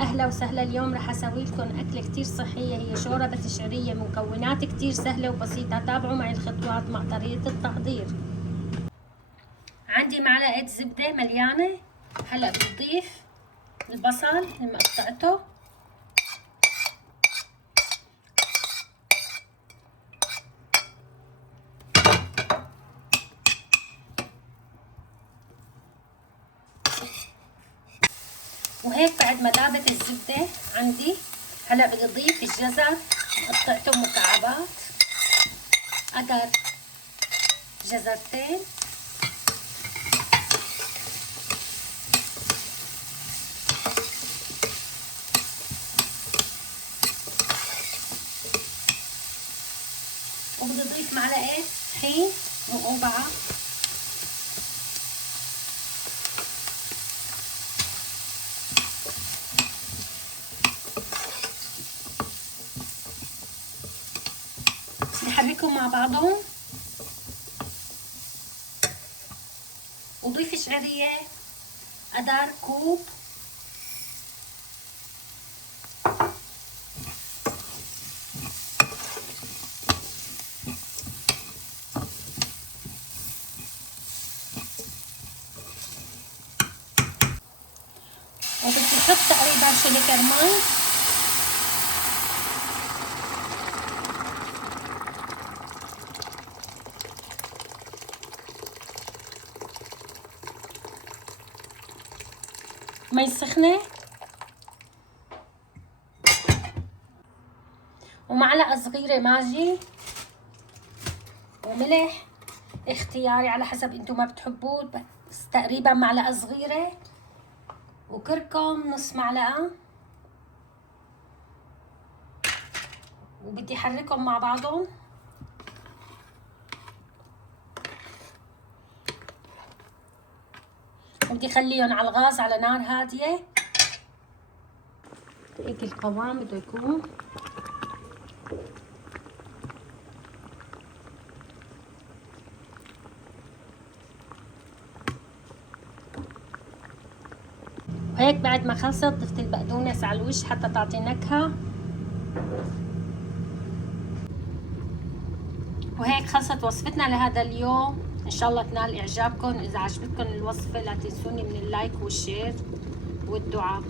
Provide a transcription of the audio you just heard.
اهلا وسهلا. اليوم رح اسوي لكم اكله كتير صحيه، هي شوربه شعريه. مكونات كتير سهله وبسيطه. تابعوا معي الخطوات مع طريقه التحضير. عندي معلقه زبده مليانه. هلا بنضيف البصل اللي مقطعته، وهيك بعد ما ذابت الزبده عندي هلا بدي اضيف الجزر، قطعته مكعبات، قدر جزرتين، وبدي اضيف معلقه طحين مقوبعه، نحركهم مع بعضهم، وضيف شعريه قدر كوب، وبدي احط تقريبا شلتر مي، مي سخنه، ومعلقه صغيره ماجي، وملح اختياري على حسب انتم ما بتحبوه، بس تقريبا معلقه صغيره، وكركم نص معلقه، وبدي احركهم مع بعضهم. وبدي اخليهم على الغاز على نار هاديه. هيك القوام بده يكون. وهيك بعد ما خلصت ضفت البقدونس على الوش حتى تعطي نكهه. وهيك خلصت وصفتنا لهذا اليوم، ان شاء الله تنال اعجابكم. اذا عجبتكم الوصفه لا تنسوني من اللايك والشير والدعاء.